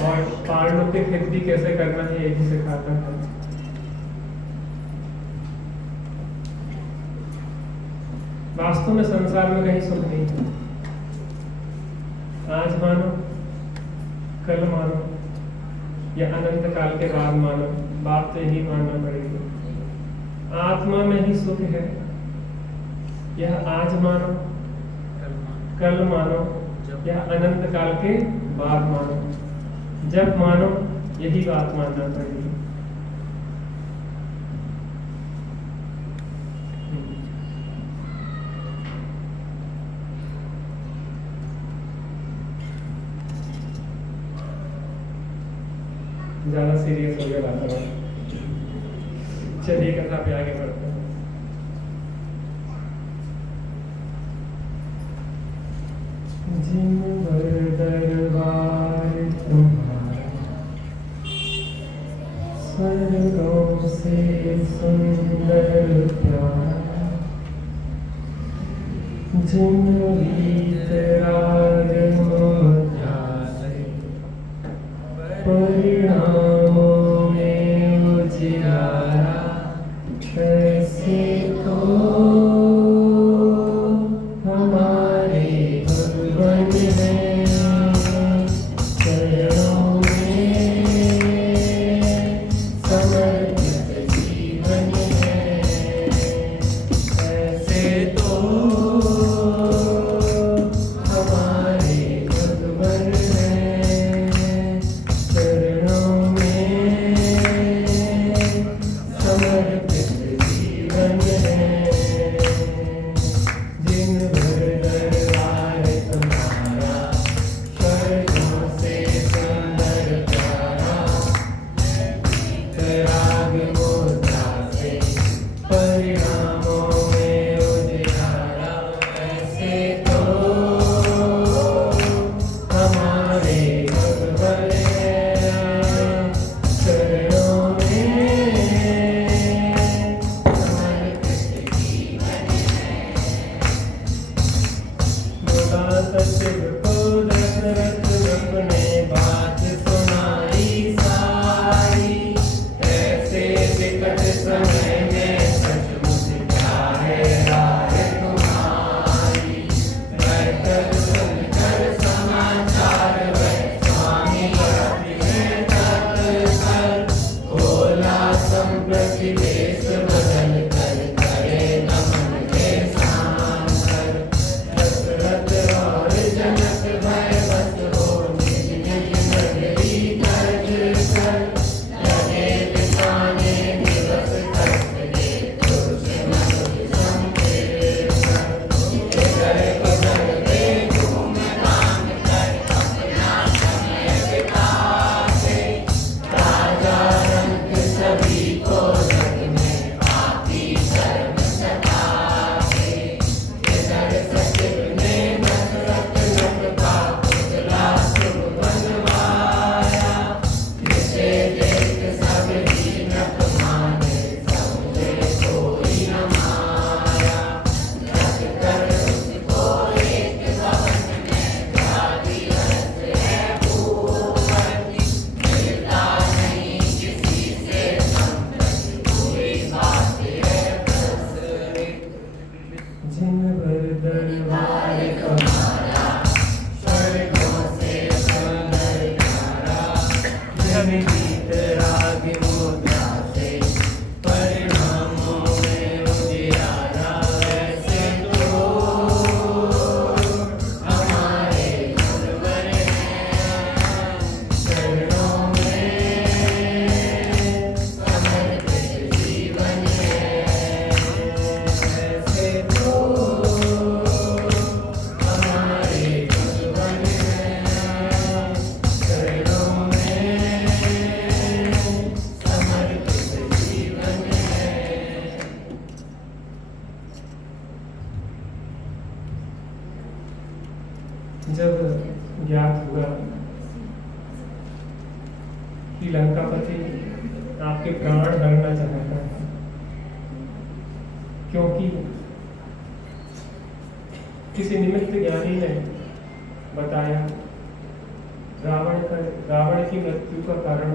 और पांडवों के हित भी कैसे करना है यही सिखाता है। वास्तव में संसार में कहीं सुख नहीं है। आज मानो, कल मानो या अनंत काल के बाद मानो, बात तो यही मानना पड़ेगी। आत्मा में ही सुख है। यह आज मानो, कल मानो या अनंत काल के बाद मानो, जब मानो यही बात मानना पड़ेगी। ज्यादा सीरियस हो गया वातावरण। चलिए कथा पे आगे बढ़ते हैं। जिन भर दरबार तुम्हारा, स्वर्गों से सुंदर प्यारा, जिन वीतराग मोध्यासे, परिणामों में उजियारा, ऐसे तो हमारे भगवान हैं, चरणों में समर्पित जीवन है, ऐसे तो हमारे भगवान हैं, चरणों में समर्पित जीवन है। जिन भर दरबार तुम्हारा, स्वर्गों से सुंदर प्यारा, वीतराग मोध्यासे, परिणामों में उजियारा, ऐसे तो हमारे भगवान हैं, चरणों में समर्पित जीवन है। बोला सचिव को दशरथ अपने बात सुनाई सारी, ऐसे विकट समय में सचमुच क्या है राय तुम्हारी। बैठक सुनकर समाचार वह स्वामी अपने तत्पर, बोला संप्रति देश बदल कर करे नमन के सांकर। दशरथ और जनक भयवश हो निज निज नगरी तज कर, लगे बिताने दिवस कष्ट के तुझ मनुज संकेतन। इधर उधर वे घूम घाम कर अपना समय बिताते, राजा रंग सभी को जग में पापी शर्म सताते। इधर सचिव ने दशरथ नक का पुतला शुभ बनवाया, जिसे देख सब ही नक माने, समझे कोई न माया। रख कर उसको एक भवन में जा दिवस है भूवन, मिलता नहीं किसी से संपत्ति, पूरी बात है प्रसरित। जिन भर दरबार तुम्हारा, स्वर्गों से सुंदर प्यारा, जिन वीतराग मोध्यासे, परिणामों में उजियारा, ऐसे तो हमारे भगवान हैं, चरणों में समर्पित जीवन है, ऐसे तो हमारे भगवान हैं, चरणों में समर्पित जीवन है। जब ज्ञात हुआ कि लंकापति आपके प्राण हरना चाहता है, क्योंकि किसी निमित्त ज्ञानी ने बताया रावण की मृत्यु का कारण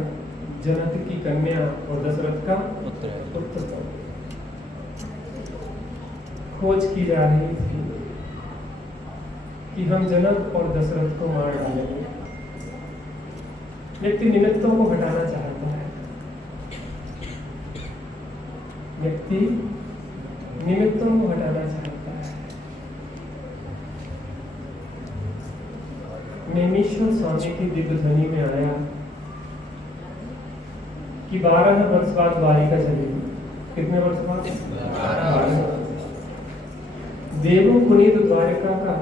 जनक की कन्या और दशरथ का पुत्र। खोज की जा रही थी कि हम जनक और दशरथ को मार डालेंगे। व्यक्ति निमित्तों को हटाना चाहता है, व्यक्ति निमित्तों को हटाना चाहता है। नेमीश्वर स्वामी की दिव्य ध्वनि में आया कि 12 वर्ष बाद द्वारिका चलेगी। कितने वर्ष बाद? 12। देवों पुनीत द्वारिका का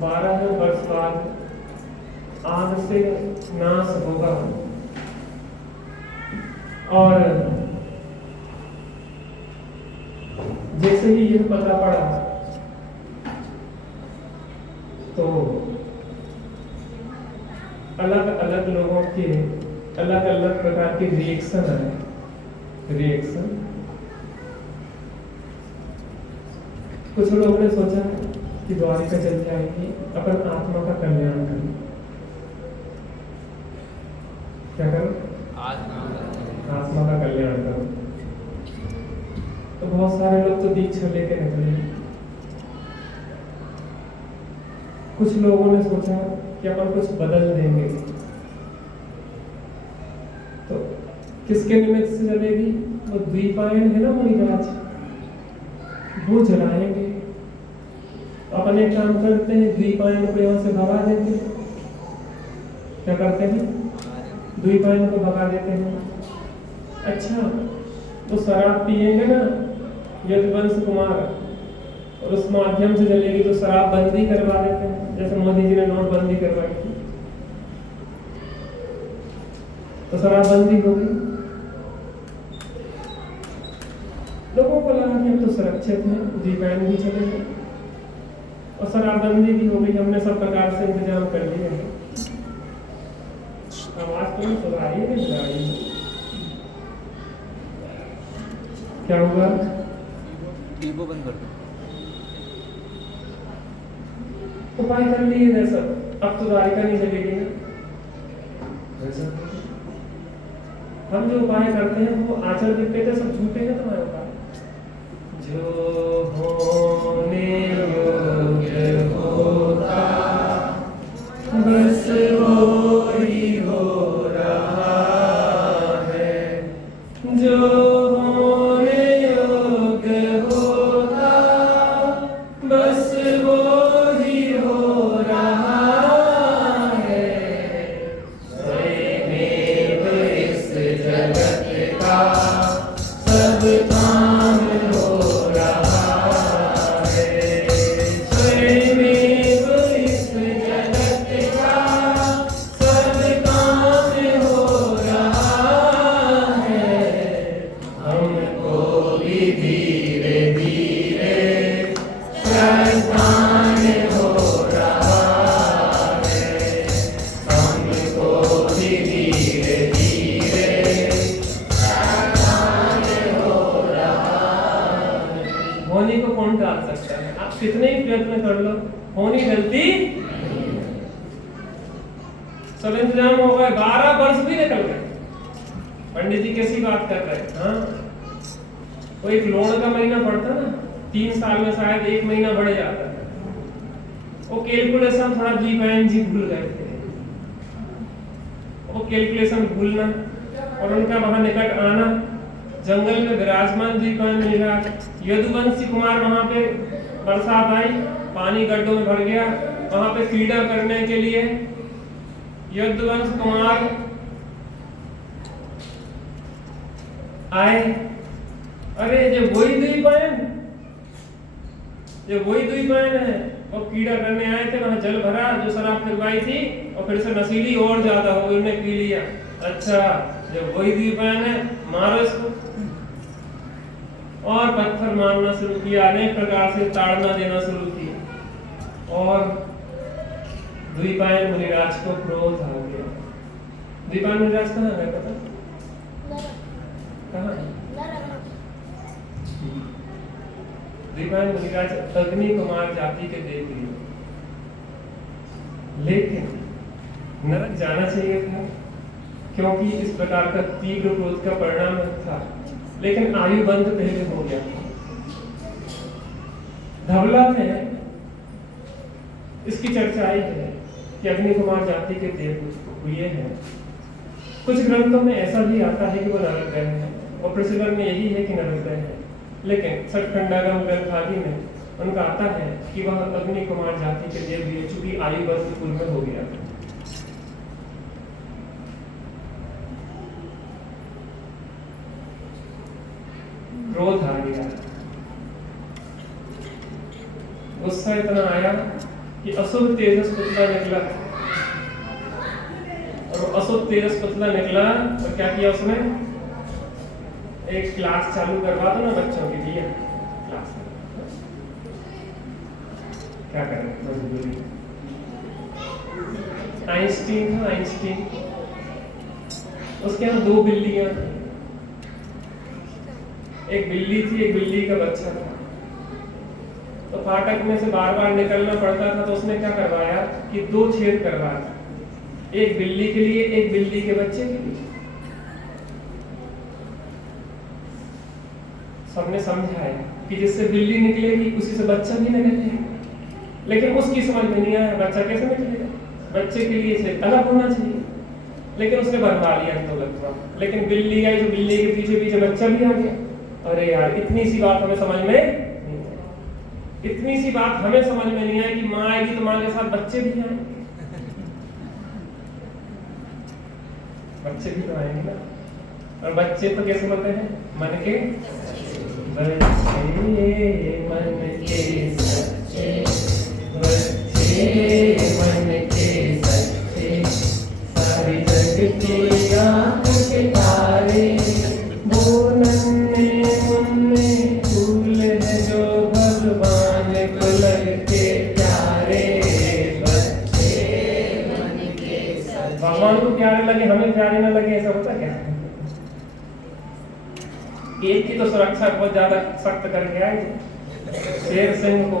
12 वर्ष बाद आग से नाश होगा। और जैसे ही यह पता पड़ा तो अलग अलग लोगों के अलग अलग प्रकार के रिएक्शन आए। रिएक्शन, कुछ लोगों ने सोचा कि द्वारिका चल जाएगी, अपन आत्मा का कल्याण करें। क्या करो? आत्मा का कल्याण करो। तो बहुत सारे लोग तो दीक्षा लेके निकले। कुछ लोगों ने सोचा कि अपन कुछ बदल देंगे। तो किसके निमित्त से चलेगी? वो द्वीपायन है ना मुनिराज, वो जलाएंगे। अपन एक काम करते हैं, द्वीपायन को यहाँ से भगा देते हैं। क्या करते हैं? द्वीपायन को भगा देते हैं। अच्छा, तो शराब पिएंगे ना यदुवंश कुमार, और उस माध्यम से चलेगी तो शराब बंदी करवा देते हैं, जैसे मोदी जी ने नोटबंदी करवाई थी। तो शराब बंदी हो गई। लोगों को लगा कि हम तो सुरक्षित हैं, द्वीपायन भी चलेंगे और शराबबंदी भी हो गई। हमने सब प्रकार से इंतजाम कर लिए हैं। आवाज तो नहीं सुन रही है। क्या हुआ? टीबो बंद कर दो। उपाय कर लिए ना सब। अब तो द्वारिका नहीं चलेगी ना। हम जो उपाय करते हैं वो आचरण दिखते थे, सब झूठे हैं तुम्हारे उपाय। जो होने योग्य होता बस वो ही हो रहा है। जो होने योग्य होता बस वो ही हो रहा है। स्वयमेव इस जगत का सब काम हो रहा है। स्वयमेव इस जगत का सब काम हो रहा है। हमको भी धीरे धीरे श्रद्धान हो रहा है। हमको भी धीरे धीरे श्रद्धान हो रहा है। होनी को कौन टाल सकता है? आप कितने ही प्रयत्न कर लो, होनी गलती। सब इंतजाम हो गए, 12 वर्ष भी निकल गए। पंडित जी कैसी बात कर रहे हैं? हाँ, वो एक लोन का महीना पड़ता ना, 3 साल में शायद 1 महीना बढ़ जाता है। वो कैलकुलेशन थोड़ा द्वीपायन जी भूल गए थे। वो कैलकुलेशन भूलना और उनका वहां निकट आना, जंगल में विराजमान द्वीपायन मिला। यदुवंशी कुमार वहां पे बरसात आई, पानी गड्ढों में भर गया। वहां पे क्रीड़ा करने के लिए यदुवंश कुमार आए। अरे ये वही द्वीपायन, ये वही द्वीपायन है। और कीड़ा करने आए थे, वहां जल भरा, जो शराब पिलवाई थी और फिर से नशीली और ज्यादा हो गई, उन्होंने पी लिया। अच्छा, ये वही द्वीपायन है, मारो इसको। और पत्थर मारना शुरू किया, अनेक प्रकार से ताड़ना देना शुरू किया। और द्वीपायन मुनिराज को क्रोध आ गया। द्वीपायन मुनिराज कहाँ गए पता? कहाँ? द्वीपायन मुनिराज अग्नि कुमार जाति के देव थे, लेकिन नरक जाना चाहिए था, क्योंकि इस प्रकार का तीव्र क्रोध का परिणाम था, लेकिन आयु बंध पहले हो गया। धवला में इसकी चर्चा आई है कि अग्नि कुमार जाति के देव हुए हैं। कुछ ग्रंथों में ऐसा भी आता है कि वो नरक गए हैं, और प्रचलन में यही है कि नरक गए हैं, लेकिन सठखंडागम ग्रंथ आदि में उनका आता है कि वह अग्नि कुमार जाति के देव हुए, चूंकि आयु वर्ष पूर्व में हो गया। क्रोध आ गया, गुस्सा इतना आया कि असुर तेजस पुतला निकला, और असुर तेजस पुतला निकला तो क्या किया उसने? एक क्लास चालू करवा दो ना बच्चों के लिए, क्लास क्या करें मजबूरी। आइंस्टीन था, आइंस्टीन, उसके यहाँ 2 बिल्लियां थी। एक बिल्ली थी, एक बिल्ली का बच्चा था। तो फाटक में से बार बार निकलना पड़ता था, तो उसने क्या करवाया कि 2 छेद करवाया, एक बिल्ली के लिए, एक बिल्ली के बच्चे के लिए। सबने समझाया कि जिससे बिल्ली निकलेगी उसी से बच्चा भी निकलेगा, लेकिन उसकी समझ में नहीं आया बच्चा कैसे निकलेगा, बच्चे के लिए छेद अलग होना चाहिए, लेकिन उसने बनवा लिया तो। लेकिन बिल्ली आई, जो बिल्ली के पीछे पीछे बच्चा भी आ गया। अरे यार, इतनी सी बात हमें समझ में नहीं आई, इतनी सी बात हमें समझ में नहीं आई कि माँ आएगी तो माँ के साथ बच्चे भी आएंगे, बच्चे भी तो आएंगे ना। और बच्चे तो कैसे होते हैं? मन के बच्चे, मन के सच्चे बच्चे, मन के सच्चे, सारी जग की आँख के तारे, वो नन्हे मुन्ने फूल है जो भगवान को लगते प्यारे, बच्चे मन के सच्चे। भगवान को प्यारे लगे, हमें प्यारे ना लगे, ऐसा होता क्या? एक की तो सुरक्षा बहुत ज्यादा सख्त करके आए, शेर सिंह को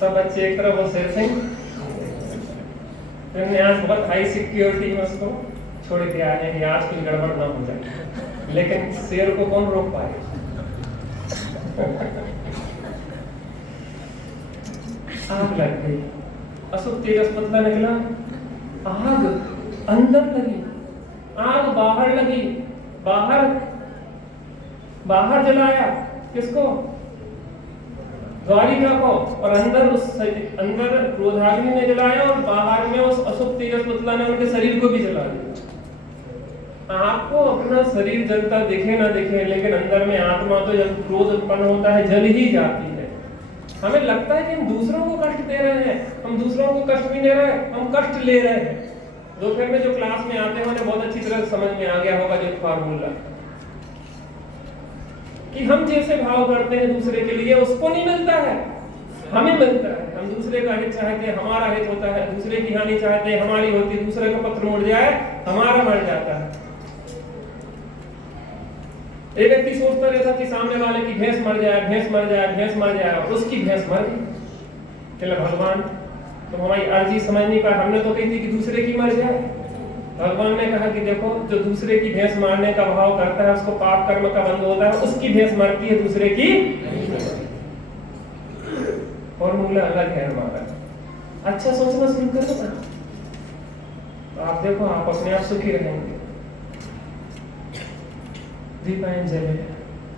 सब बच्चे एक तरफ, वो शेर सिंह आज बहुत हाई सिक्योरिटी में उसको छोड़ के आए हैं कि आज कुछ गड़बड़ ना हो जाए, लेकिन शेर को कौन रोक पाए? आग लग गई, अशोक तेजस पुतला निकला, आग अंदर लगी, आग बाहर लगी, बाहर जलाया किसको? द्वारिका को, और अंदर क्रोधाग्नि ने जलाया, और बाहर में उस अशुभ तेजस पुतला ने उनके शरीर को भी जला दिया। आपको अपना शरीर जलता दिखे ना दिखे, लेकिन अंदर में आत्मा तो जब क्रोध उत्पन्न होता है जल ही जाती है। हमें लगता है कि हम दूसरों को कष्ट दे रहे हैं, हम दूसरों को कष्ट नहीं दे रहे हैं, हम कष्ट ले रहे हैं। दोपहर में जो क्लास में आते हैं उन्हें बहुत अच्छी तरह समझ में आ गया होगा जो फार्मूला, कि हम जैसे भाव करते हैं दूसरे के लिए उसको नहीं मिलता है, हमें मिलता है। हम दूसरे का हित चाहते हैं, हमारा हित होता है, दूसरे की हानि चाहते हैं, हमारी होती है, दूसरे का पत्र मुड़ जाए हमारा मर जाता है। एक व्यक्ति सोचता रहता कि सामने वाले की भैंस मर जाए, भैंस मर जाए, भैंस मर जाए, और उसकी भैंस मर गई। चलो भगवान तुम हमारी अर्जी समझ नहीं पाए, हमने तो कही थी कि दूसरे की मर जाए। भगवान ने कहा कि देखो, जो दूसरे की भैंस मारने का भाव करता है उसको पाप कर्म का बंध होता है, उसकी भैंस मरती है, दूसरे की। फॉर्मूला अलग है हमारा। अच्छा सोचना शुरू करो ना, तो आप देखो आप अपने आप सुखी रहेंगे। दीपायन जले,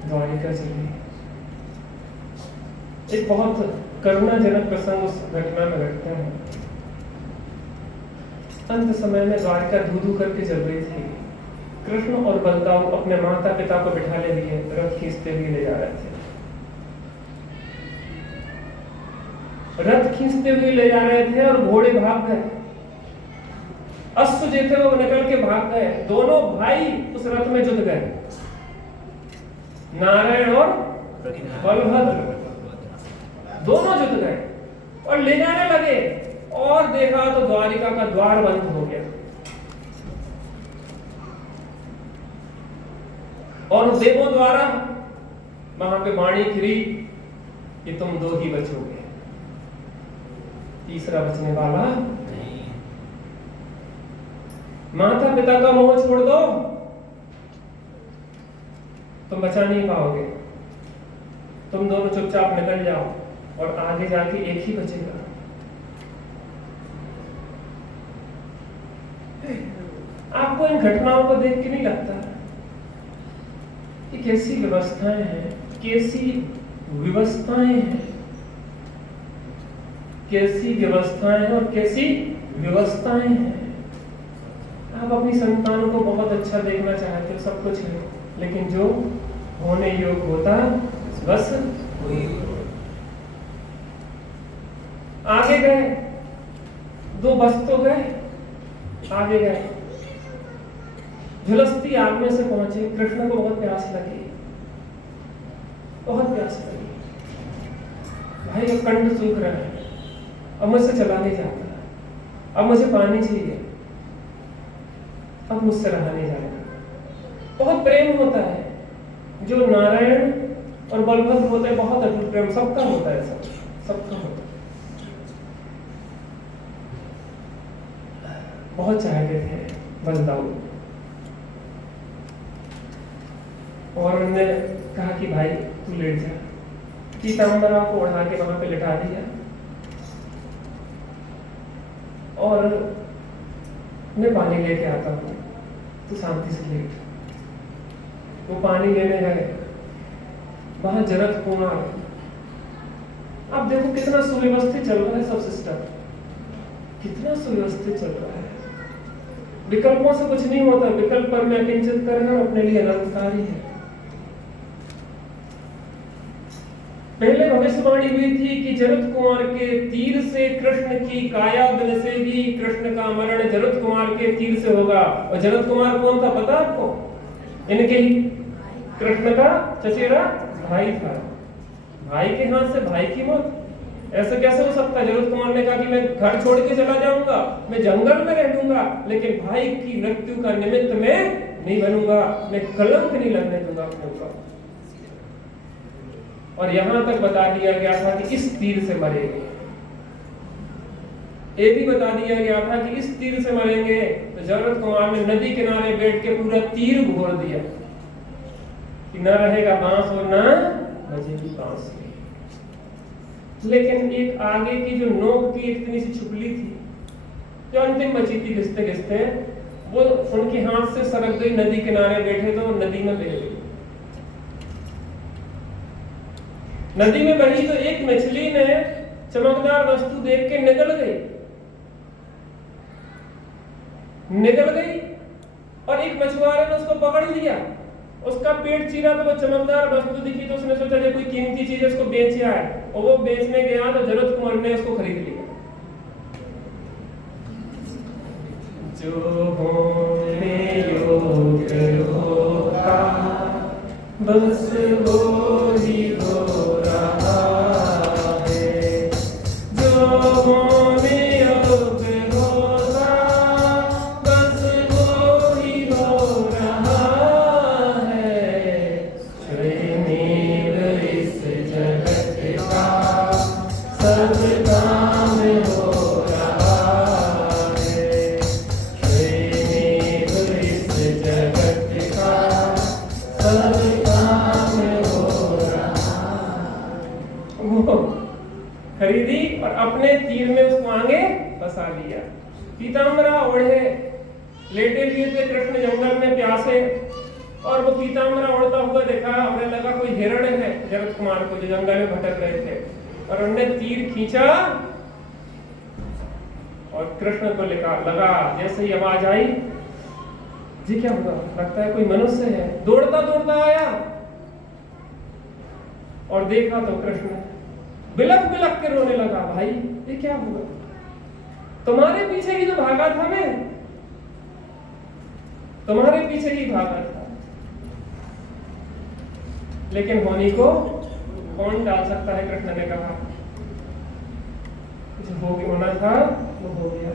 द्वारिका जली। एक बहुत करुणाजनक प्रसंग उस घटना में घटता है। अंत समय में द्वारिका धू करके जल रही थी। कृष्ण और बलदाऊ अपने माता पिता को बिठाले हुए रथ खींचते हुए ले जा रहे थे। रथ खींचते हुए ले जा रहे थे और घोड़े भाग गए। अश्व जो थे वो निकल के भाग गए। दोनों भाई उस रथ में जुट गए, नारायण और बलभद्र दोनों जुट गए और ले जाने लगे। और देखा तो द्वारिका का द्वार बंद हो गया और देवों द्वारा वहां पे वाणी फिरी कि तुम दो ही बचोगे, तीसरा बचने वाला नहीं। माता पिता का मोह छोड़ दो, तुम बचा नहीं पाओगे। तुम दोनों चुपचाप निकल जाओ और आगे जाके एक ही बचेगा। आपको इन घटनाओं को देख के नहीं लगता कि कैसी व्यवस्थाएं हैं, कैसी व्यवस्थाएं हैं, कैसी व्यवस्थाएं हैं और कैसी व्यवस्थाएं हैं। आप अपनी संतानों को बहुत अच्छा देखना चाहते हो, सब कुछ है, लेकिन जो होने योग्य होता बस वही। आगे गए, दो बस तो गए, आगे गए, झुलसती आग में से पहुंचे। कृष्ण को बहुत प्यास लगी, बहुत प्यास लगी। भाई अब कंठ सूख रहा है, अब मुझसे चला नहीं जाता, अब मुझे पानी चाहिए, अब मुझसे रहा नहीं जाएगा। बहुत प्रेम होता है, जो नारायण और बलभद्र होते हैं, बहुत अटूट प्रेम सबका होता है, सबका होता है। बहुत चाहते थे बलदाऊ, और उन्होंने कहा कि भाई तू लेट जा। पीताम्बरा को उड़ा के वहां पे लिटा दिया और मैं पानी लेके आता हूँ, तू शांति से लेट। वो पानी लेने गए, वहां जरत कुमार। अब देखो कितना सुव्यवस्थित चल रहा है सब सिस्टम, कितना सुव्यवस्थित चल रहा है। विकल्पों से कुछ नहीं होता, विकल्प पर मैं किंचित करना अपने लिए अनंतकारी है। पहले भविष्यवाणी हुई थी कि जरत कुमार के तीर से कृष्ण की काया बिनसेगी, कृष्ण का मरण जरत कुमार के तीर से होगा। और जरत कुमार कौन था पता आपको? इनके ही कृष्ण का चचेरा भाई था। भाई के हाथ से भाई की मौत, ऐसा कैसे हो सकता है? जरत कुमार ने कहा कि मैं घर छोड़ के चला जाऊंगा, मैं जंगल में रह लूंगा, लेकिन भाई की मृत्यु का निमित्त मैं नहीं बनूंगा, मैं कलंक नहीं लगने दूंगा अपने ऊपर। और यहां तक बता दिया गया था कि इस तीर से मरेंगे, ये भी बता दिया गया था कि इस तीर से मरेंगे। तो जरत कुमार ने नदी किनारे बैठ के पूरा तीर घोर दिया कि न रहेगा बांस और न बजेगी बांसुरी। लेकिन एक आगे की जो नोक की इतनी सी छुपली थी, जो अंतिम बची थी, घिसते घिसते वो उनके हाथ से सरक गई। नदी किनारे बैठे तो नदी में बह गई। नदी में बही तो एक मछली ने चमकदार वस्तु देख के निगल गई, और एक मछुआरे ने उसको पकड़ लिया। उसका पेट चीरा तो वो चमकदार वस्तु दिखी तो उसने सोचा कोई कीमती चीज उसको बेच आए, और वो बेचने गया तो जरत कुमार ने उसको खरीद लिया। जो होने योग्य होगा बस वो ही हो रहा है, जो होने योग्य होगा बस वो ही हो रहा है। स्वयमेव इस जगत का सब काम हो रहा है, स्वयमेव इस जगत का सब खरीदी और अपने तीर में उसको आगे फंसा लिया। पीताम्बरा ओढ़े लेटे हुए थे कृष्ण जंगल में प्यासे, और वो पीताम्बरा उड़ता हुआ देखा, उन्हें लगा कोई हिरण है जरत कुमार को, जो जंगल में भटक रहे थे, और उन्होंने तीर खींचा और कृष्ण को लगा। जैसे ही आवाज आई, जी क्या हुआ, लगता है कोई मनुष्य है। दौड़ता दौड़ता आया और देखा तो कृष्ण बिलक बिलक के रोने लगा। भाई ये क्या हुआ? तुम्हारे पीछे ही तो भागा था मैं, तुम्हारे पीछे ही भागा था, लेकिन होनी को कौन डाल सकता है? कृष्ण ने कहा जो हो होना था वो हो गया,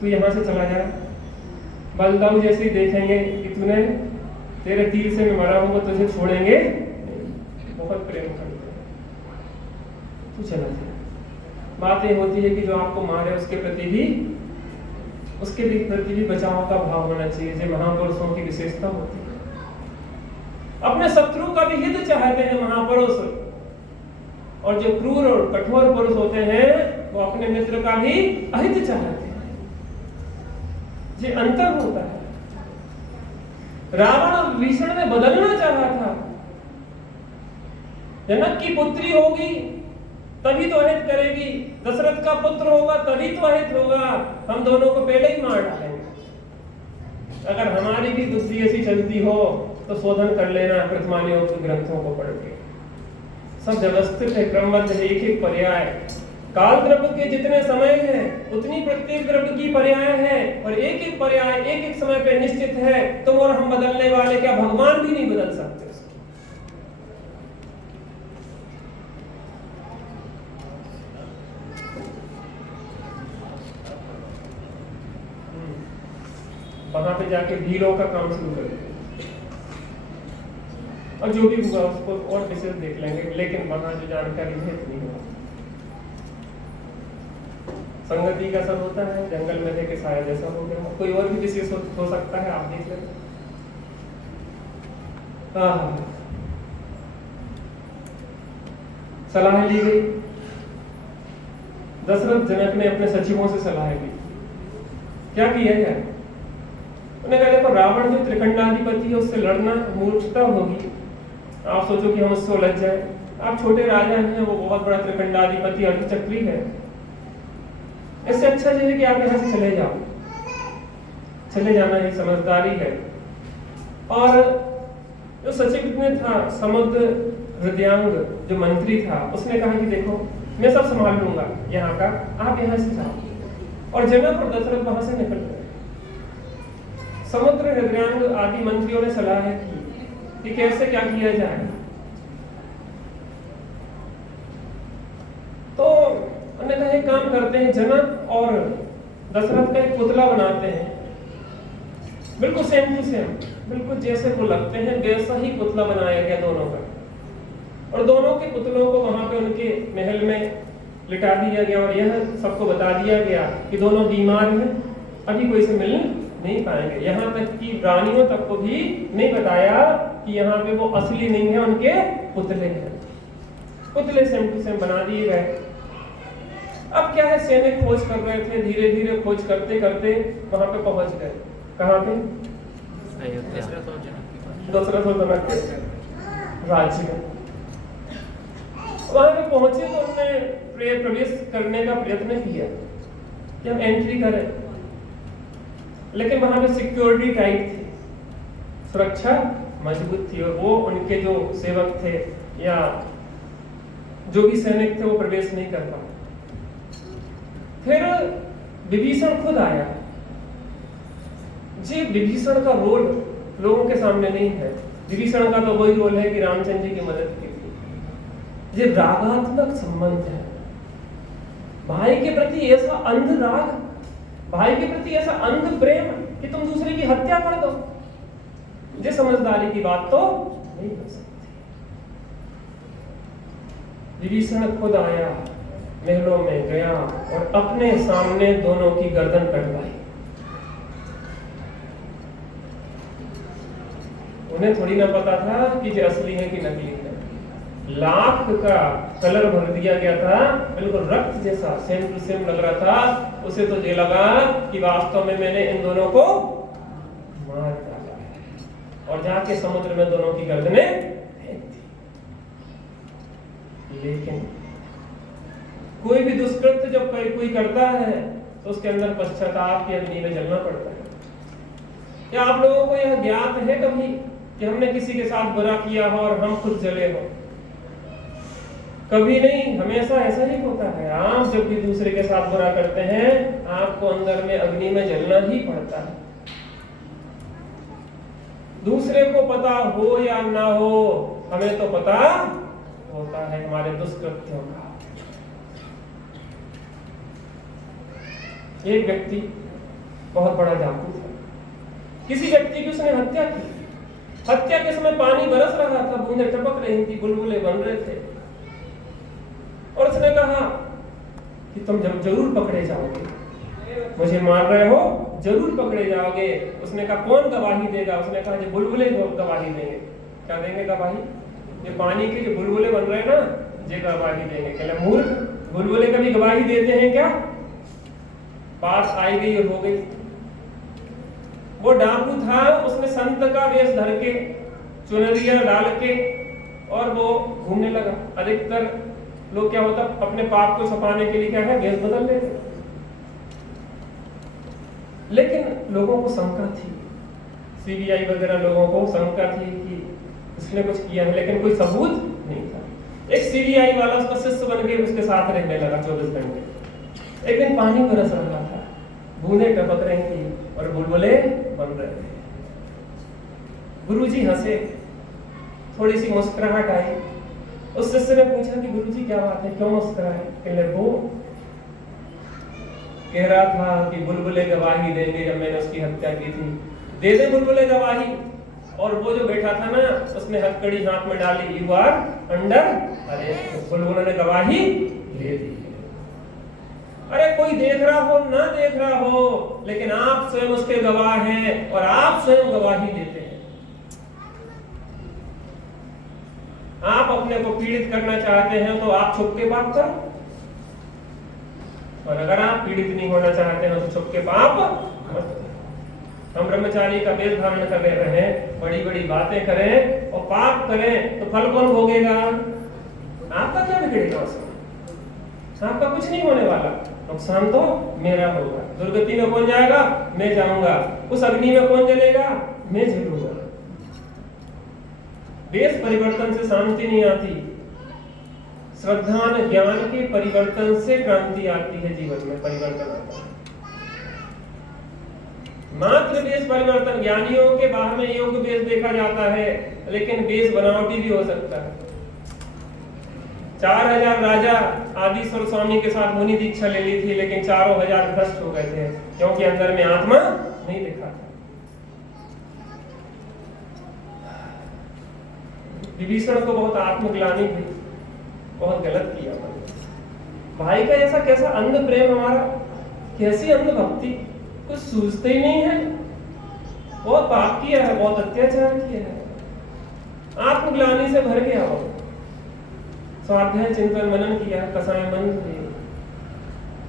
तू यहां से चला जा। बलदाऊ जैसे ही देखेंगे कि तूने तेरे तीर से मैं मरा हूं, वो तुझे छोड़ेंगे। बहुत प्रेम करते हैं, तू चला जा। बात ये होती है कि जो आपको मारे उसके प्रति भी उसके भी प्रति भी बचाव का भाव होना चाहिए, जो महापुरुषों की विशेषता होती है। अपने शत्रु का भी हित चाहते हैं महापुरुष, और जो क्रूर और कठोर पुरुष होते हैं वो अपने मित्र का भी अहित चाहते हैं। ये अंतर होता है। रावण और विभीषण ने बदलना चाहा था। जनक की पुत्री होगी तभी तो अहित करेगी, दशरथ का पुत्र होगा तभी तो अहित होगा, हम दोनों को पहले ही मार डालेंगे। अगर हमारी भी बुद्धि ऐसी चलती हो तो शोधन कर लेना प्रथमानियोक्त ग्रंथों को पढ़ के। सब व्यवस्थित है, क्रमबद्ध है, एक एक पर्याय। काल द्रव्य के जितने समय है उतनी प्रत्येक द्रव्य की पर्याय है, और एक एक पर्याय एक एक समय पे निश्चित है। तुम और हम बदलने वाले, क्या भगवान भी नहीं बदल सकते उसको। वहां पे जाके भीलों का काम शुरू कर दिया, और जो भी हुआ उसको और विशेष देख लेंगे, लेकिन वहां जो जानकारी है इतनी हुआ। संगति का सब होता है, जंगल में देखे शायद ऐसा हो गया, कोई और भी विशेष हो सकता है, आप देख लेंगे। सलाह ली गई, दशरथ जनक ने अपने सचिवों से सलाह ली, क्या किया जाए। उन्होंने कहा देखो, रावण जो त्रिखंडाधिपति है उससे लड़ना मूर्खता होगी। आप सोचो कि हम उससे उलझ जाए। आप छोटे राजा हैं, वो बहुत बड़ा त्रिखंडाधिपति अर्धचक्री है। इससे अच्छा है कि आप यहाँ से चले जाओ। चले जाना ही समझदारी है। और जो सचिव में था समुद्र हृदयांग जो मंत्री था, उसने कहा कि देखो मैं सब संभाल लूंगा यहाँ का, आप यहाँ से जाओ। और जनक और दशरथ वहां से निकल गए। समुद्र हृदयांग आदि मंत्रियों ने सलाह की कि कैसे क्या किया जाए। तो उन्होंने कहा एक काम करते हैं, जनक और दशरथ का एक पुतला बनाते हैं, बिल्कुल सेम टू सेम, बिल्कुल जैसे वो लगते हैं वैसा ही पुतला बनाया गया दोनों का। और दोनों के पुतलों को वहां पे उनके महल में लिटा दिया गया, और यह सबको बता दिया गया कि दोनों बीमार हैं, अभी कोई से मिल नहीं पाएंगे। यहाँ तक कि रानियों तक को भी नहीं बताया कि यहाँ पे वो असली नहीं है, उनके पुतले हैं। पुतले सेम टू सेम बना दिए गए। अब क्या है, सैनिक खोज कर रहे थे, धीरे धीरे खोज करते करते वहां पे पहुंच गए। कहाँ पे? दशरथ और जनक के राज्य में। वहां पे पहुंचे तो उन्होंने प्रवेश करने का प्रयत्न किया कि हम एंट्री करें, लेकिन वहां पे सिक्योरिटी टाइट थी, सुरक्षा मजबूत थी, और वो उनके जो सेवक थे या जो भी सैनिक थे वो प्रवेश नहीं कर पाए। फिर विभीषण खुद आया। जी, विभीषण का रोल लोगों के सामने नहीं है। विभीषण का तो वही रोल है कि रामचंद्र जी की मदद की थी। ये रागात्मक संबंध है, भाई के प्रति ऐसा अंध राग, भाई के प्रति ऐसा अंध प्रेम कि तुम दूसरे की हत्या कर दो। ये समझदारी की बात तो नहीं हो सकती। विभीषण खुद आया, महलों में गया और अपने सामने दोनों की गर्दन कटवाई। उन्हें थोड़ी ना पता था कि ये असली है कि नकली है। लाख का कलर भर दिया गया था, बिल्कुल रक्त जैसा सेम टू सेम लग रहा था। उसे तो ये लगा कि वास्तव में मैंने इन दोनों को मार डाला है, और जाके समुद्र में दोनों की गर्दनें फेंक दी। लेकिन कोई भी दुष्कृत्य जब कोई करता है तो उसके अंदर पश्चाताप की अग्नि में जलना पड़ता है। क्या आप लोगों को यह ज्ञात है कभी कि हमने किसी के साथ बुरा किया हो और हम खुद जले हो? कभी नहीं, हमेशा ऐसा ही होता है। आप जब भी दूसरे के साथ बुरा करते हैं, आपको अंदर में अग्नि में जलना ही पड़ता है। दूसरे को पता हो या ना हो, हमें तो पता होता है हमारे दुष्कृत्यों का। एक व्यक्ति बहुत बड़ा डाकू था, किसी व्यक्ति की उसने हत्या की। हत्या के समय पानी बरस रहा था, बूंदें टपक रही थी, बुलबुले बन रहे थे, और उसने कहा कि तुम जरूर पकड़े जाओगे। मुझे मार रहे हो, जरूर पकड़े जाओगे। उसने कहा कौन गवाही देगा? उसने कहा जो बुलबुले गवाही देंगे। क्या देंगे गवाही? जो पानी के जो बुलबुले बन रहे हैं ना, ये गवाही देंगे। कहले मूर्ख, बुलबुले कभी गवाही देते हैं क्या? पास आई गई और हो गई। वो डाकू था, उसने संत का वेश धर के, चुनरिया डाल के और वो घूमने लगा। अधिकतर लोग क्या होता, अपने पाप को छुपाने के लिए क्या है, वेश बदल लेते। लेकिन लोगों को शंका थी, सीबीआई वगैरह लोगों को शंका थी कि इसने कुछ किया है, लेकिन कोई सबूत नहीं था। एक सीबीआई वाला उसका शिष्य बन के उसके साथ रहने लगा 24 घंटे। एक दिन पानी बरस रहा था, बूंदें टपक रही थी और बुलबुले बन रहे थे। गुरुजी हंसे, थोड़ी सी मुस्कुराहट आई। उस शिष्य ने पूछा कि गुरुजी क्या बात है, क्यों मुस्कुराए? कहले वो कह रहा था कि बुलबुले गवाही देंगे जब मैंने उसकी हत्या की थी। दे दे बुलबुले गवाही। और वो जो बैठा था ना, उसने हथकड़ी हाथ में डाली, यू आर अंडर अरेस्ट। बुलबुले ने गवाही दे दी। अरे कोई देख रहा हो ना देख रहा हो, लेकिन आप स्वयं उसके गवाह हैं और आप स्वयं गवाही देते हैं। आप अपने को पीड़ित करना चाहते हैं तो आप छुप के पाप करो, और अगर आप पीड़ित नहीं होना चाहते हैं तो छुप के पाप मत करो। हम ब्रह्मचारी का वेश धारण कर रहे हैं, बड़ी बड़ी बातें करें और पाप करें तो फल कौन भोगेगा? आपका क्या बिगड़ेगा उसमें? आपका कुछ नहीं होने वाला, नुकसान तो मेरा होगा। दुर्गति में कौन जाएगा? मैं जाऊंगा। उस अग्नि में कौन जलेगा? मैं जलूंगा। वेश परिवर्तन से शांति नहीं आती, श्रद्धा ज्ञान के परिवर्तन से क्रांति आती है। जीवन में परिवर्तन आता है। मात्र वेश परिवर्तन, ज्ञानियों के बाहर में योग्य वेश देखा जाता है, लेकिन वेश बनावटी भी हो सकता है। 4000 राजा आदिश्वर स्वामी के साथ मुनि दीक्षा ले ली थी, लेकिन 4000 भ्रष्ट हो गए थे, क्योंकि अंदर में आत्मा नहीं देखा था। विभीषण को बहुत आत्मग्लानि हुई, बहुत गलत किया भाई का। ऐसा कैसा अंध प्रेम हमारा, कैसी अंध भक्ति, कुछ सूझते ही नहीं है। बहुत पाप किया है, बहुत अत्याचार किया है, आत्मग्लानि से भर गया हो। स्वाध्याय चिंतन मनन किया, कसाय मन किए,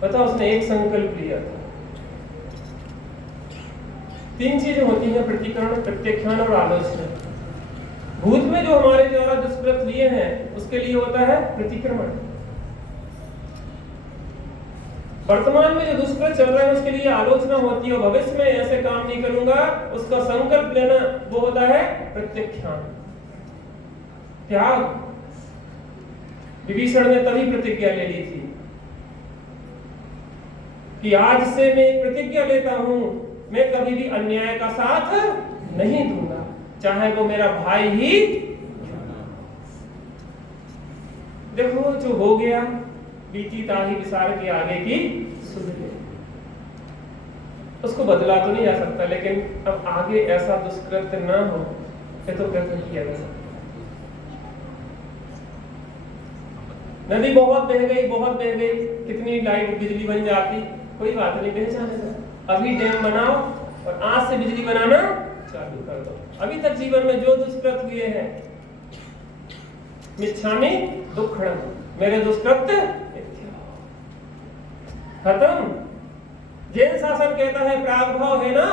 पता उसने एक संकल्प लिया था। 3 चीजें होती हैं, प्रतिकरण, प्रत्याख्यान और आलोचना। भूत में जो हमारे द्वारा दुष्कृत लिए हैं उसके लिए होता है प्रतिक्रमण। वर्तमान में जो दुष्कृत चल रहा है उसके लिए आलोचना होती है, और भविष्य में ऐसे काम नहीं करूंगा उसका संकल्प लेना, वो होता है प्रत्याख्यान, त्याग। विभीषण ने तभी प्रतिज्ञा ले ली थी कि आज से मैं एक प्रतिज्ञा लेता हूं, मैं कभी भी अन्याय का साथ नहीं दूंगा, चाहे वो मेरा भाई ही। देखो जो हो गया, बीती ताही विसार के आगे की सुध ले। उसको बदला तो नहीं जा सकता, लेकिन अब आगे ऐसा दुष्कृत्य न हो, ये तो प्रयत्न किया जा सकता। नदी बहुत बह गई, बहुत बह गई, कितनी लाइट बिजली बन जाती, कोई बात नहीं, बह जाने दो। अभी डैम बनाओ और आज से बिजली बनाना चालू कर दो। अभी तक जीवन में जो दुष्कृत हुए हैं, मिच्छामि दुक्खड़म, मेरे दुष्कृत्य खत्म। जैन शासन कहता है प्रागभाव है ना,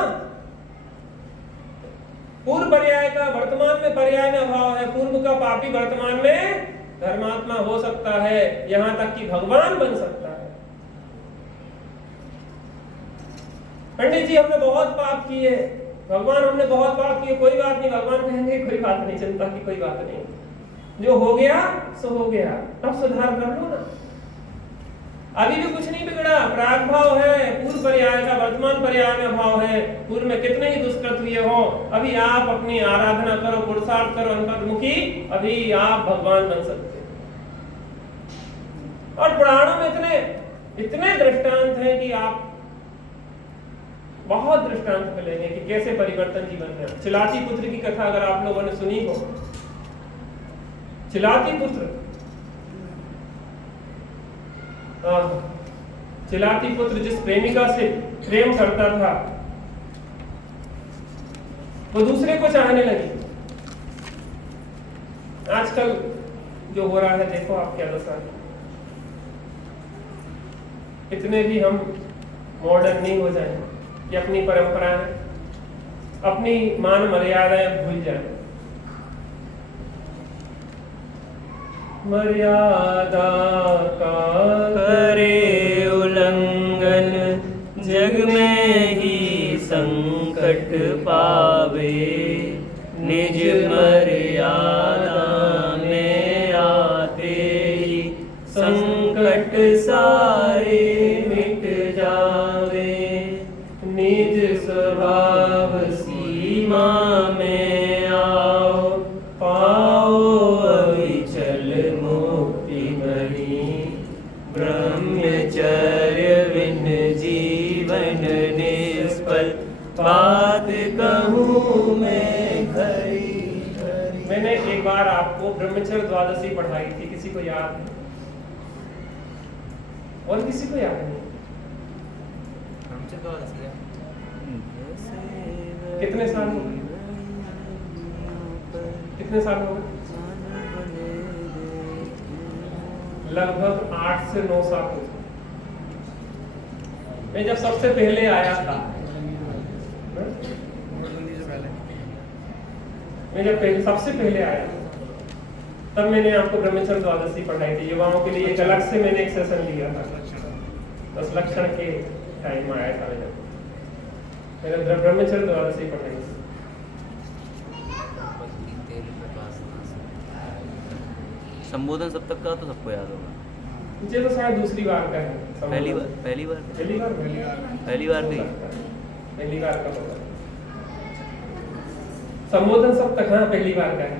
पूर्व पर्याय का वर्तमान में पर्याय में अभाव है। पूर्व का पापी वर्तमान में धर्मात्मा हो सकता है, यहां तक कि भगवान बन सकता है। पंडित जी हमने बहुत पाप किए, भगवान हमने बहुत पाप किए, कोई बात नहीं, भगवान कहेंगे कोई बात नहीं, चिंता की कोई बात नहीं, जो हो गया सो हो गया, अब सुधार कर लो ना। अभी भी कुछ नहीं बिगड़ा, प्रागभाव है, पूर्व पर्याय का वर्तमान पर्याय में अभाव है। पूर्व में कितने ही दुष्कृत हुए हो, अभी आप अपनी आराधना करो, पुरुषार्थ करो अंतर्मुखी, अभी आप भगवान बन सकते हैं। और पुराणों में इतने दृष्टांत हैं कि आप बहुत दृष्टांत मिलेंगे कि कैसे परिवर्तन जीवन में। चिलाती पुत्र की कथा अगर आप लोगों ने सुनी हो, चिलाती पुत्र चिलाती पुत्र जिस प्रेमिका से प्रेम करता था वो दूसरे को चाहने लगी। आजकल जो हो रहा है देखो आप क्या दशा है। इतने भी हम मॉडर्न नहीं हो जाए कि अपनी परंपराएं, अपनी मान मर्यादाएं भूल जाए। मर्यादा का करे उल्लंघन, जग में ही संकट पावे। निज मर्यादा में आते ही संकट सारे मिट जावे। निज स्वभाव सीमा में आओ, पाओ अविचल मुक्ति बनी। ब्रह्मचर्य बिन जीवन निष्फल, बात कहूँ मैं खरी खरी। मैंने एक बार आपको ब्रह्मचर्य द्वादशी पढ़ाई थी, किसी को याद है? और किसी को याद नहीं? कितने साल हो गए? कितने साल हो गए? लगभग 8 से 9 साल हो गए। मैं जब सबसे पहले आया था, मैं जब सबसे पहले आया तब मैंने आपको ब्रह्मचर्य द्वादशी पढ़ाई थी। युवाओं के लिए एक अलग से मैंने एक सेशन लिया था। 10 लक्षण के टाइम आया था मैंने ब्रह्मचर्य द्वादशी पढ़ाई थी। संबोधन सब तक का तो सबको याद होगा। मुझे तो शायद दूसरी बार का है। पहली बार पहली बार भी पहली बार पहली बार का होगा। संबोधन सब तक, हाँ पहली बार का है।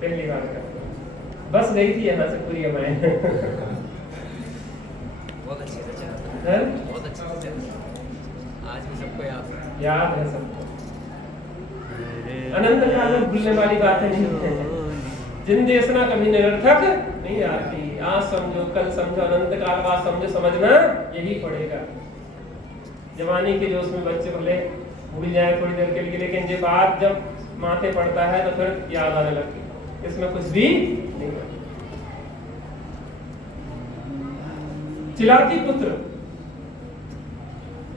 पहली बार का बस गई थी यहाँ से पूरी हमारे। बहुत अच्छे से चला, हैं? बहुत अच्छे से चला। आज भी सबको याद है सबको। अनंत काल में भूलने वाली बातें नहीं है। जिन देशना कभी निरर्थक नहीं आती। आज समझो, कल समझो, अनंत काल बाद समझो, समझना यही पड़ेगा। जवानी के जोश में बच्चे भले भूल जाए थोड़ी देर के लिए, लेकिन ये बात जब माथे पड़ता है तो फिर याद आने लगती है। इसमें कुछ भी नहीं है। चिलाती पुत्र,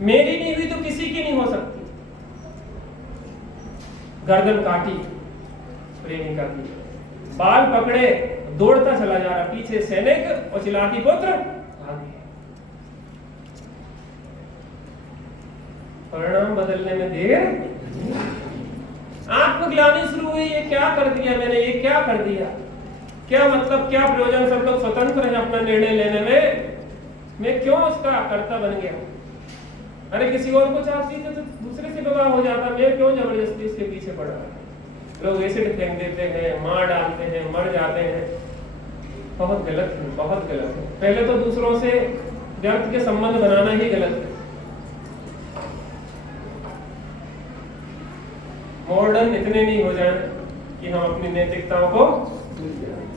मेरी नहीं हुई तो किसी की नहीं हो सकती। गर्दन काटी प्रेमिका की, बाल पकड़े, दौड़ता चला जा रहा, पीछे सैनिक और चिलाती पुत्र आगे। परिणाम बदलने में देर। आत्मग्लानि शुरू हुई, ये क्या कर दिया मैंने, ये क्या कर दिया, क्या मतलब, क्या प्रयोजन? सब लोग स्वतंत्र हैं अपना निर्णय लेने में, मैं क्यों उसका कर्ता बन गया? अरे किसी और को चाहती थी तो दूसरे से विवाह हो जाता, मैं क्यों जबरदस्ती उसके पीछे पड़ा? लोग एसिड फेंक देते हैं, मार डालते हैं, मर जाते हैं। बहुत गलत है, बहुत गलत है। पहले तो दूसरों से व्यर्थ के संबंध बनाना ही गलत है। मॉडर्न इतने नहीं हो जाए कि हम अपनी नैतिकताओं को भूल जाएं।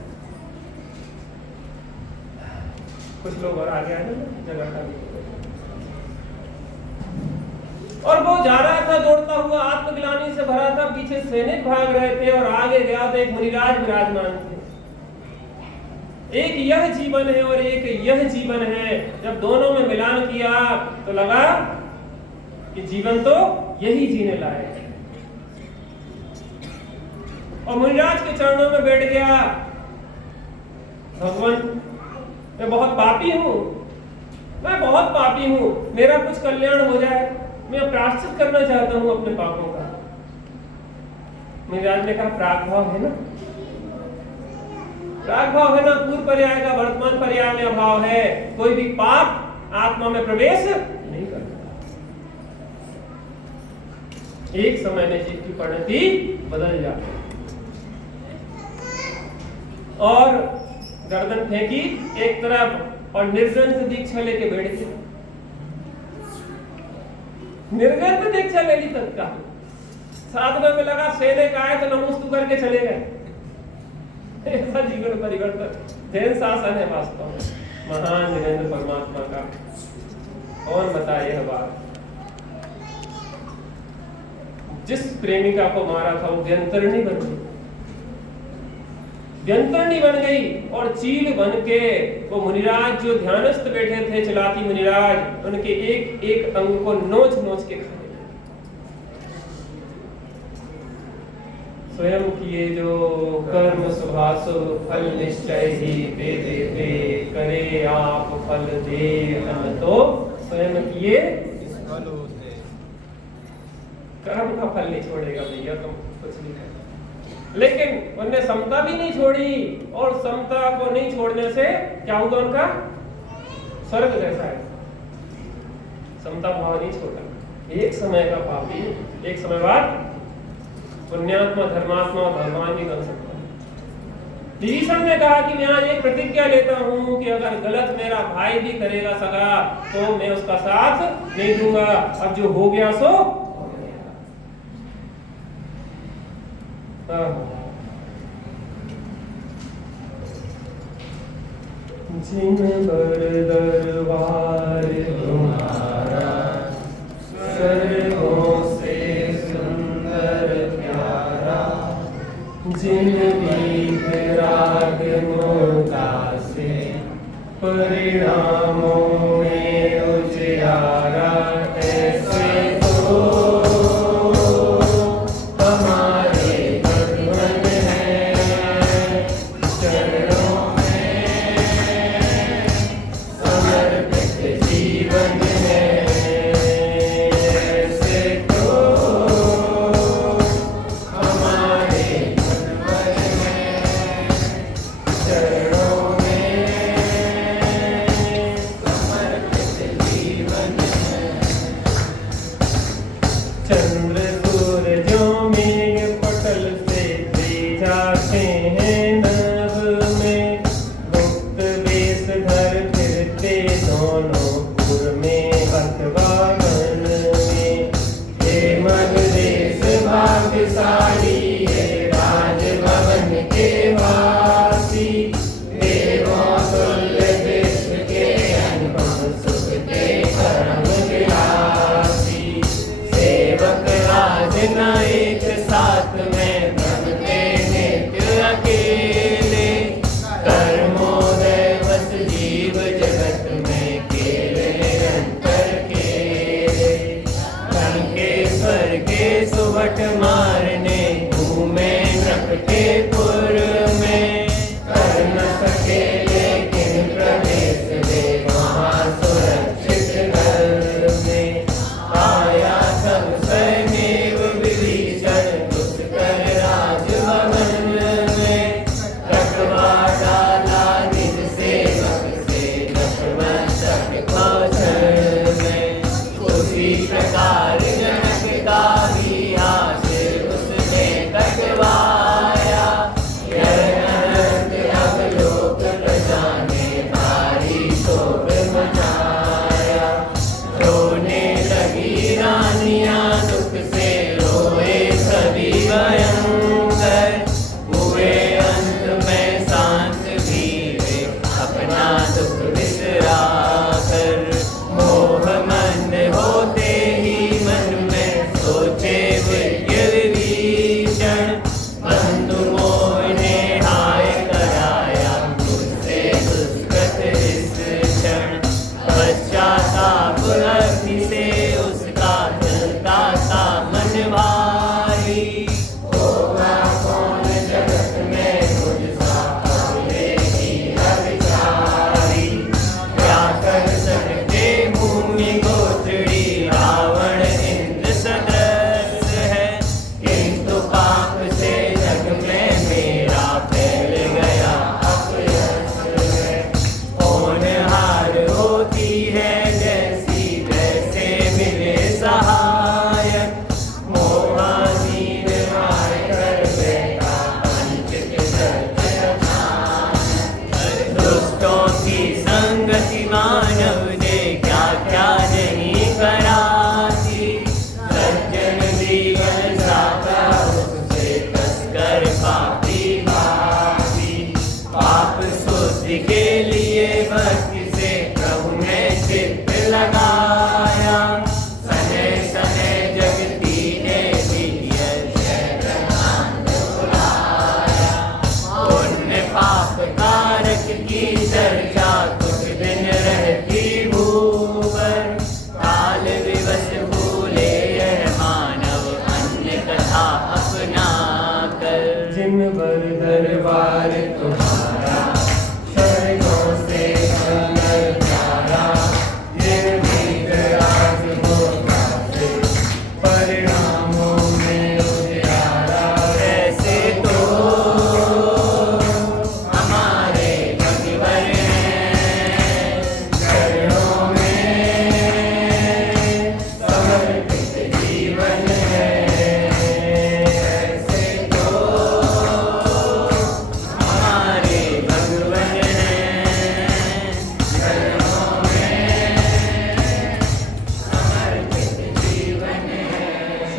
कुछ लोग और आगे आ जाए जगह का। और वो जा रहा था दौड़ता हुआ, आत्मग्लानि से भरा था, पीछे सैनिक भाग रहे थे और आगे गया तो एक मुनिराज विराजमान थे। एक यह जीवन है और एक यह जीवन है। जब दोनों में मिलान किया तो लगा कि जीवन तो यही जीने लायक है। और मुनिराज के चरणों में बैठ गया, भगवान मैं बहुत पापी हूं, मैं बहुत पापी हूं, मेरा कुछ कल्याण हो जाए, मैं प्रायश्चित करना चाहता हूं अपने पापों का। मुनिराज ने कहा प्रागभाव है ना, प्रागभाव है ना, पूर्व पर्याय का वर्तमान पर्याय में अभाव है। कोई भी पाप आत्मा में प्रवेश नहीं करता। एक समय में जीव की परिणति बदल जाती और गर्दन फेंकी एक तरफ और निर्गंध दीक्षा लेके बैठ गया। निर्गंध दीक्षा ले ली तत्काल। साधना में लगा, सैनिक आए तो नमोस्तु करके चले गए। ऐसा जीवन परिवर्तन जैन शासन है वास्तव में, महान जिनेंद्र परमात्मा का। कौन बताए यह बात? जिस प्रेमिका को मारा था वो व्यंतरणी बन गई, व्यंतरणी बन गई और चील बन के वो मुनिराज जो ध्यानस्थ बैठे थे, चलाती मुनिराज, उनके एक एक अंग को नोच नोच के खाने लगे। स्वयं किए जो कर्म शुभाशुभ फल निश्चय ही दे देते, करे आप फल दे हम तो स्वयं किए कर्म का फल नहीं छोड़ेगा भैया, तुम कुछ नहीं कर। लेकिन उनने समता भी नहीं छोड़ी, और समता को नहीं छोड़ने से क्या हुआ उनका? स्वर्ग जैसा है। समता भाव नहीं छोड़ा। एक समय का पापी एक समय बाद पुण्यात्मा, धर्मात्मा और भगवान भी बन सकता है। विभीषण ने कहा कि मैं आज एक प्रतिज्ञा लेता हूं कि अगर गलत मेरा भाई भी करेगा सगा तो मैं उसका साथ नहीं दूंगा। अब जो हो गया सो जिन बर दरबार तुम्हारा सर्वों से सुंदर प्यारा, जिन बीत राग मोदा से परिणामों में उजियारा, ऐसे तो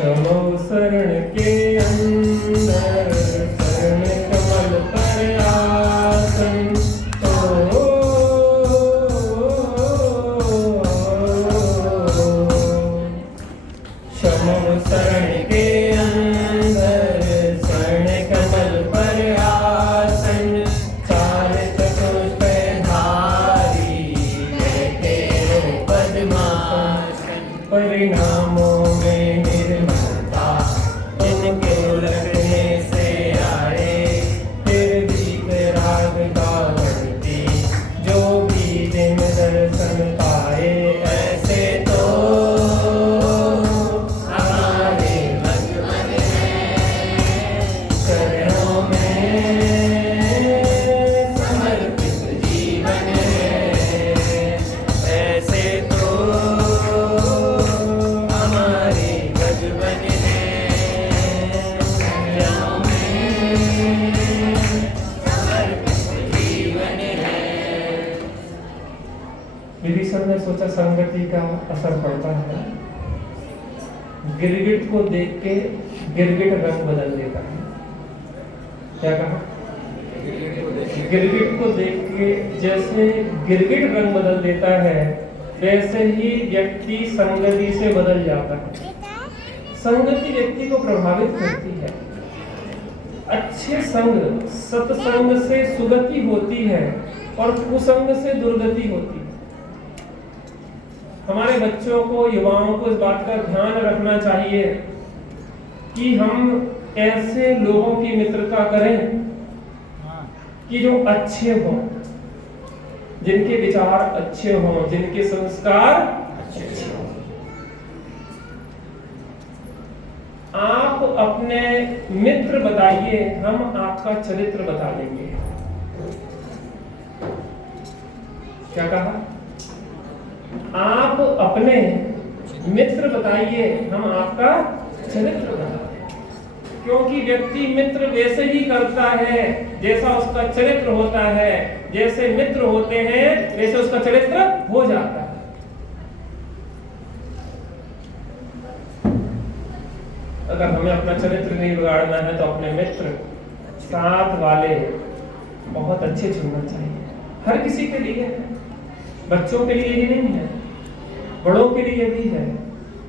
क्षमो शरण के अंदर शरण कमल पर आसन क्षमो शरण के अंदर शरण कमल पर आसन चार चतुष्पैधारी बैठे हो पद्मासन परिणामों में निर्मलता इनके लगने से आए फिर भी राग का बढ़ती जो भी दिन दर्शन पाए ऐसे तो हमारे भगवान हैं चरणों में समर्पित जीवन है ऐसे तो हमारे भगवान हैं चरणों में समर्पित जीवन है। विभीषण ने सोचा संगति का असर पड़ता है। गिरगिट को देख के गिरगिट रंग बदल देता है। क्या कहा? गिरगिट को देख के जैसे गिरगिट रंग बदल देता है वैसे ही व्यक्ति संगति से बदल जाता है। संगति व्यक्ति को प्रभावित करती है। अच्छे संग सत्संग से सुगति होती है और कुसंग से दुर्गति होती है। हमारे बच्चों को युवाओं को इस बात का ध्यान रखना चाहिए कि हम ऐसे लोगों की मित्रता करें कि जो अच्छे हों, जिनके विचार अच्छे हों, जिनके संस्कार अच्छे हों। आप अपने मित्र बताइए, हम आपका चरित्र बता देंगे। क्या कहा? आप अपने मित्र बताइए, हम आपका चरित्र बता देंगे। क्योंकि व्यक्ति मित्र वैसे ही करता है जैसा उसका चरित्र होता है। जैसे मित्र होते हैं वैसे उसका चरित्र हो जाता है। अगर हमें अपना चरित्र नहीं बिगाड़ना है तो अपने मित्र साथ वाले बहुत अच्छे चुनना चाहिए। हर किसी के लिए है, बच्चों के लिए ही नहीं है, बड़ों के लिए भी है।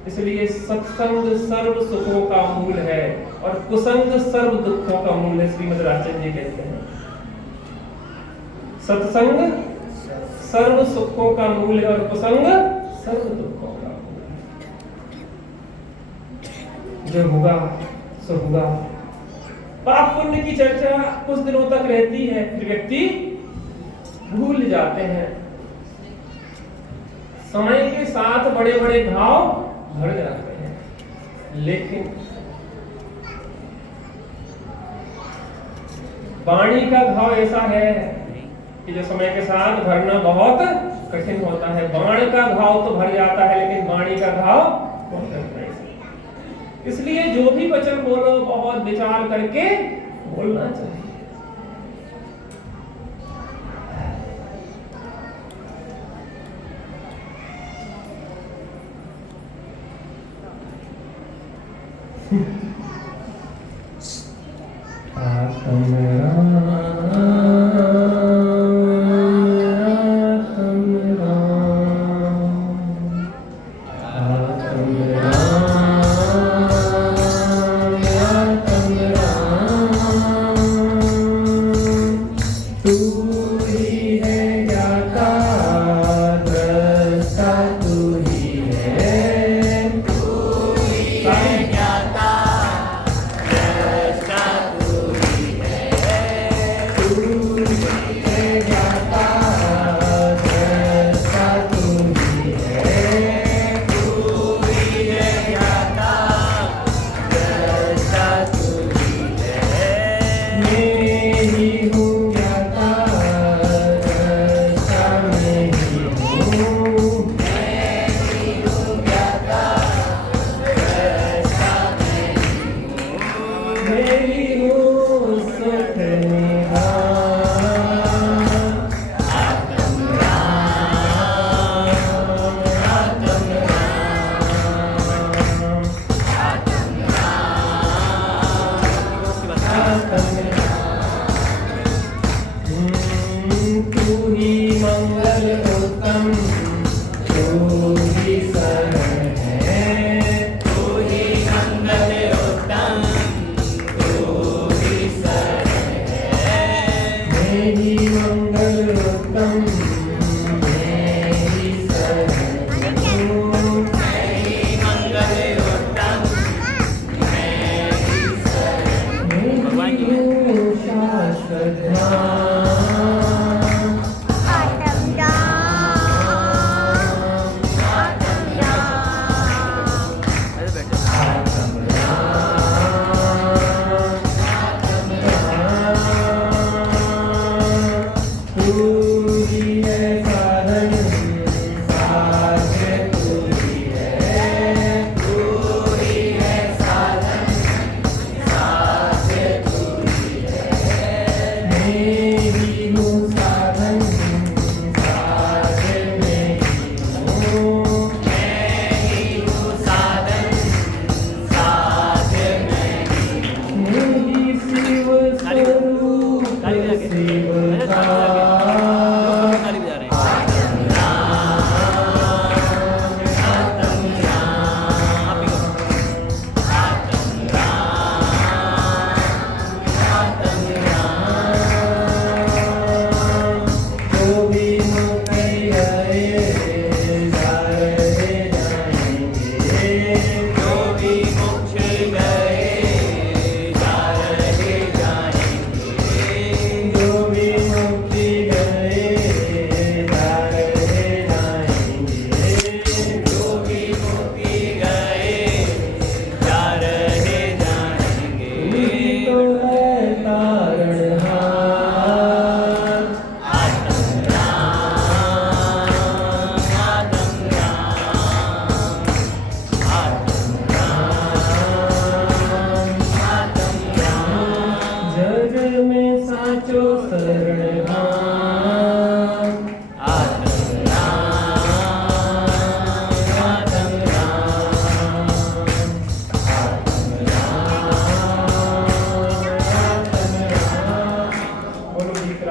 इसलिए सत्संग सर्व सुखों का मूल है और कुसंग सर्व दुखों का मूल है। श्रीमद् राजचंद्र जी कहते हैं सत्संग सर्व सुखों का मूल है और कुसंग सर्व दुखों का मूल है। जो होगा सो होगा। पाप पुण्य की चर्चा कुछ दिनों तक रहती है, फिर व्यक्ति भूल जाते हैं। समय के साथ बड़े बड़े घाव भर जाते हैं, लेकिन वाणी का घाव ऐसा है कि जो समय के साथ भरना बहुत कठिन होता है। बाण का घाव तो भर जाता है लेकिन वाणी का घाव बहुत कठिन है। इसलिए जो भी वचन बोलो बहुत विचार करके बोलना चाहिए।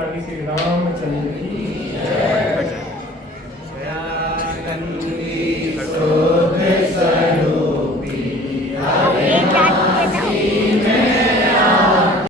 सीताजी श्री रामचंद्र की जय।